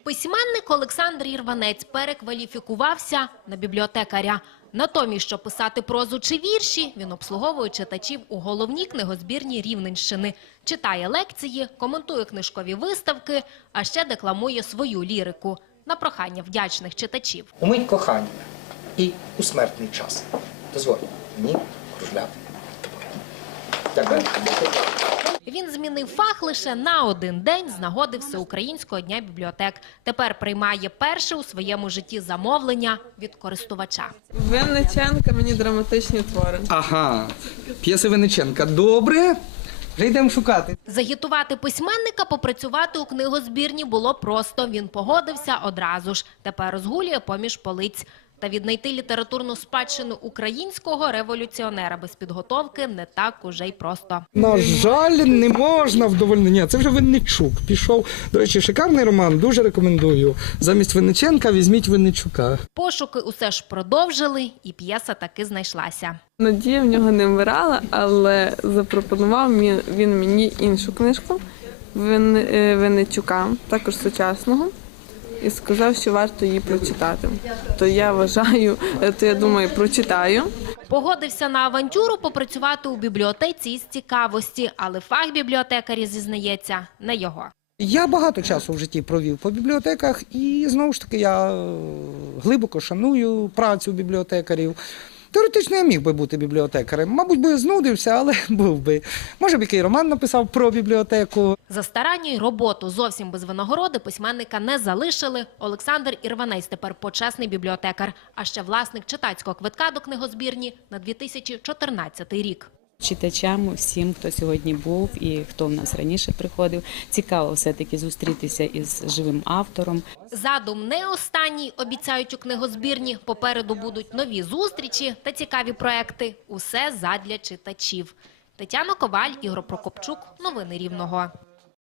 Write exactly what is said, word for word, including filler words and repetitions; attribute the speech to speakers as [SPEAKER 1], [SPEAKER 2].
[SPEAKER 1] Письменник Олександр Ірванець перекваліфікувався на бібліотекаря. Натомість, щоб писати прозу чи вірші, він обслуговує читачів у головній книгозбірні Рівненщини. Читає лекції, коментує книжкові виставки, а ще декламує свою лірику на прохання вдячних читачів.
[SPEAKER 2] У мить кохання і у смертний час. Дозволь мені кружляти тобою. Дякую.
[SPEAKER 1] Він змінив фах лише на один день з нагоди Всеукраїнського дня бібліотек. Тепер приймає перше у своєму житті замовлення від користувача.
[SPEAKER 3] Винниченка, мені драматичні твори.
[SPEAKER 4] Ага, п'єси Винниченка. Добре, вже йдемо шукати.
[SPEAKER 1] Загітувати письменника, попрацювати у книгозбірні було просто. Він погодився одразу ж. Тепер розгулює поміж полиць. Та віднайти літературну спадщину українського революціонера без підготовки не так уже й просто.
[SPEAKER 4] На жаль, не можна вдовольнення. Це вже Винничук пішов. До речі, шикарний роман, дуже рекомендую. Замість Винниченка візьміть Винничука.
[SPEAKER 1] Пошуки усе ж продовжили, і п'єса таки знайшлася.
[SPEAKER 3] Надія в нього не вмирала, але запропонував він мені іншу книжку Винничука, також сучасного. І сказав, що варто її прочитати. То я вважаю, то я думаю, прочитаю.
[SPEAKER 1] Погодився на авантюру попрацювати у бібліотеці із цікавості, але фах бібліотекаря, зізнається, не його.
[SPEAKER 4] Я багато часу в житті провів по бібліотеках і, знову ж таки, я глибоко шаную працю бібліотекарів. Теоретично я міг би бути бібліотекарем. Мабуть, би знудився, але був би. Може б, який роман написав про бібліотеку.
[SPEAKER 1] За старання й роботу зовсім без винагороди письменника не залишили. Олександр Ірванець тепер почесний бібліотекар, а ще власник читацького квитка до книгозбірні на дві тисячі чотирнадцятий рік.
[SPEAKER 5] Читачам, всім, хто сьогодні був і хто в нас раніше приходив, цікаво все-таки зустрітися із живим автором.
[SPEAKER 1] Задум не останній, обіцяють у книгозбірні. Попереду будуть нові зустрічі та цікаві проекти. Усе задля читачів. Тетяна Коваль, Ігор Прокопчук. Новини Рівного.